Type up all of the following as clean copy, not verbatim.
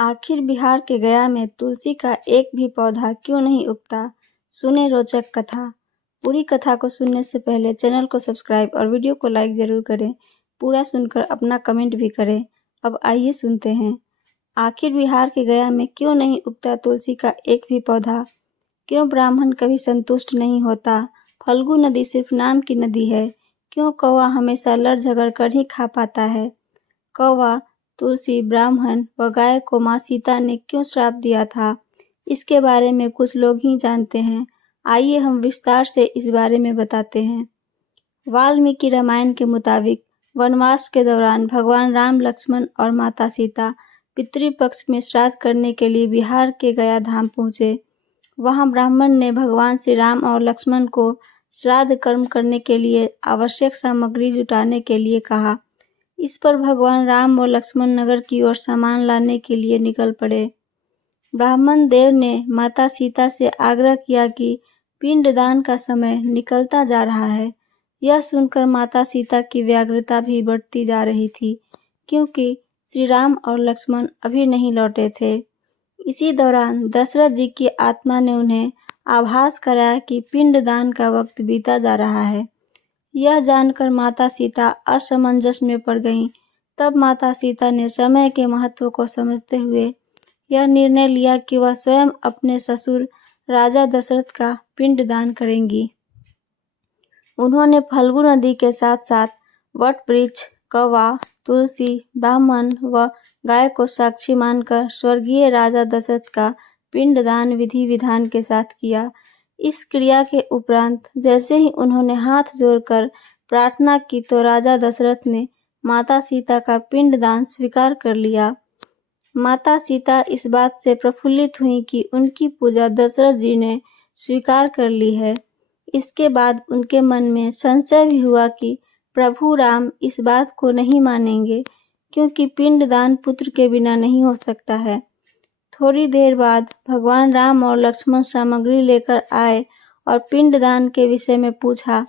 आखिर बिहार के गया में तुलसी का एक भी पौधा क्यों नहीं उगता? सुने रोचक कथा। पूरी कथा को सुनने से पहले चैनल को सब्सक्राइब और वीडियो को लाइक जरूर करें। पूरा सुनकर अपना कमेंट भी करें। अब आइए सुनते हैं। आखिर बिहार के गया में क्यों नहीं उगता तुलसी का एक भी पौधा? क्यों ब्राह्मण कभी संतुष्ट नहीं होता? फल्गु नदी सिर्फ नाम की नदी है। क्यों कौवा हमेशा लड़ झगड़ कर ही खा पाता है? कौवा, तुलसी, ब्राह्मण व गाय को माँ सीता ने क्यों श्राप दिया था, इसके बारे में कुछ लोग ही जानते हैं। आइए हम विस्तार से इस बारे में बताते हैं। वाल्मीकि रामायण के मुताबिक वनवास के दौरान भगवान राम, लक्ष्मण और माता सीता पितृपक्ष में श्राद्ध करने के लिए बिहार के गया धाम पहुँचे। वहाँ ब्राह्मण ने भगवान श्री राम और लक्ष्मण को श्राद्ध कर्म करने के लिए आवश्यक सामग्री जुटाने के लिए कहा। इस पर भगवान राम और लक्ष्मण नगर की ओर सामान लाने के लिए निकल पड़े। ब्राह्मण देव ने माता सीता से आग्रह किया कि पिंडदान का समय निकलता जा रहा है। यह सुनकर माता सीता की व्यग्रता भी बढ़ती जा रही थी, क्योंकि श्री राम और लक्ष्मण अभी नहीं लौटे थे। इसी दौरान दशरथ जी की आत्मा ने उन्हें आभास कराया कि पिंडदान का वक्त बीता जा रहा है। यह जानकर माता सीता असमंजस में पड़ गईं। तब माता सीता ने समय के महत्व को समझते हुए यह निर्णय लिया कि वह स्वयं अपने ससुर राजा दशरथ का पिंडदान करेंगी। उन्होंने फल्गु नदी के साथ साथ वट वृक्ष, कौवा, तुलसी, ब्राह्मण व गाय को साक्षी मानकर स्वर्गीय राजा दशरथ का पिंडदान विधि विधान के साथ किया। इस क्रिया के उपरांत जैसे ही उन्होंने हाथ जोड़कर प्रार्थना की तो राजा दशरथ ने माता सीता का पिंडदान स्वीकार कर लिया। माता सीता इस बात से प्रफुल्लित हुई कि उनकी पूजा दशरथ जी ने स्वीकार कर ली है। इसके बाद उनके मन में संशय भी हुआ कि प्रभु राम इस बात को नहीं मानेंगे, क्योंकि पिंडदान पुत्र के बिना नहीं हो सकता है। थोड़ी देर बाद भगवान राम और लक्ष्मण सामग्री लेकर आए और पिंडदान के विषय में पूछा।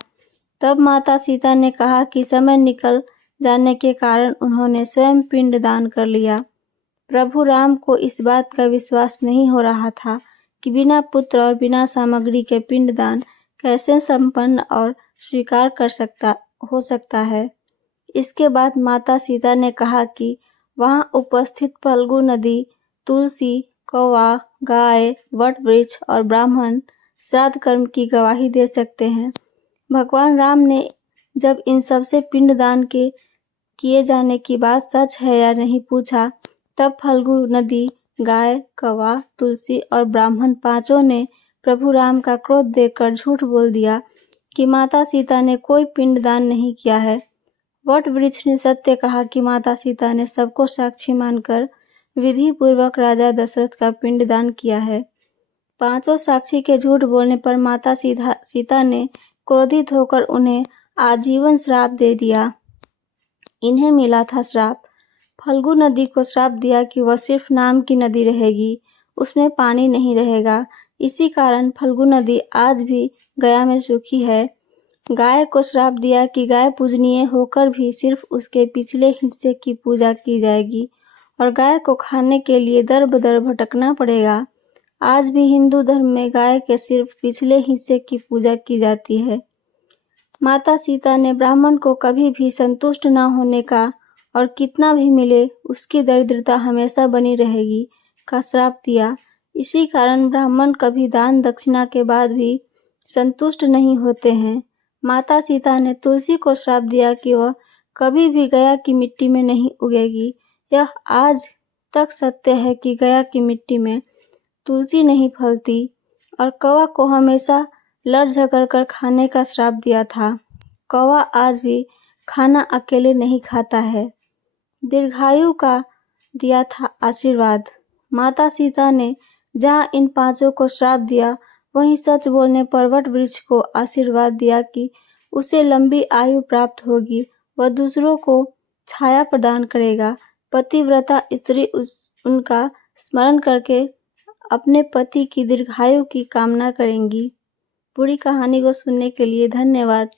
तब माता सीता ने कहा कि समय निकल जाने के कारण उन्होंने स्वयं पिंडदान कर लिया। प्रभु राम को इस बात का विश्वास नहीं हो रहा था कि बिना पुत्र और बिना सामग्री के पिंडदान कैसे संपन्न और स्वीकार हो सकता है। इसके बाद माता सीता ने कहा कि वहां उपस्थित फल्गु नदी, तुलसी, कौवा, गाय, वट वृक्ष और ब्राह्मण श्राद्ध कर्म की गवाही दे सकते हैं। भगवान राम ने जब इन सबसे पिंडदान के किए जाने की बात सच है या नहीं पूछा, तब फल्गु नदी, गाय, कौवा, तुलसी और ब्राह्मण पांचों ने प्रभु राम का क्रोध देखकर झूठ बोल दिया कि माता सीता ने कोई पिंडदान नहीं किया है। वट वृक्ष ने सत्य कहा कि माता सीता ने सबको साक्षी मानकर विधि पूर्वक राजा दशरथ का पिंडदान किया है। पांचों साक्षी के झूठ बोलने पर माता सीता ने क्रोधित होकर उन्हें आजीवन श्राप दे दिया। इन्हें मिला था श्राप। फल्गु नदी को श्राप दिया कि वह सिर्फ नाम की नदी रहेगी, उसमें पानी नहीं रहेगा। इसी कारण फल्गु नदी आज भी गया में सूखी है। गाय को श्राप दिया कि गाय पूजनीय होकर भी सिर्फ उसके पिछले हिस्से की पूजा की जाएगी और गाय को खाने के लिए दर बदर भटकना पड़ेगा। आज भी हिंदू धर्म में गाय के सिर्फ पिछले हिस्से की पूजा की जाती है। माता सीता ने ब्राह्मण को कभी भी संतुष्ट न होने का और कितना भी मिले उसकी दरिद्रता हमेशा बनी रहेगी का श्राप दिया। इसी कारण ब्राह्मण कभी दान दक्षिणा के बाद भी संतुष्ट नहीं होते हैं। माता सीता ने तुलसी को श्राप दिया कि वह कभी भी गया की मिट्टी में नहीं उगेगी। यह आज तक सत्य है कि गया की मिट्टी में तुलसी नहीं फलती। और कौवा को हमेशा लड़ झगड़ कर खाने का श्राप दिया था। कौवा आज भी खाना अकेले नहीं खाता है। दीर्घायु का दिया था आशीर्वाद। माता सीता ने जहाँ इन पांचों को श्राप दिया, वहीं सच बोलने पर वट वृक्ष को आशीर्वाद दिया कि उसे लंबी आयु प्राप्त होगी, वह दूसरों को छाया प्रदान करेगा। पतिव्रता स्त्री उनका स्मरण करके अपने पति की दीर्घायु की कामना करेंगी। पूरी कहानी को सुनने के लिए धन्यवाद।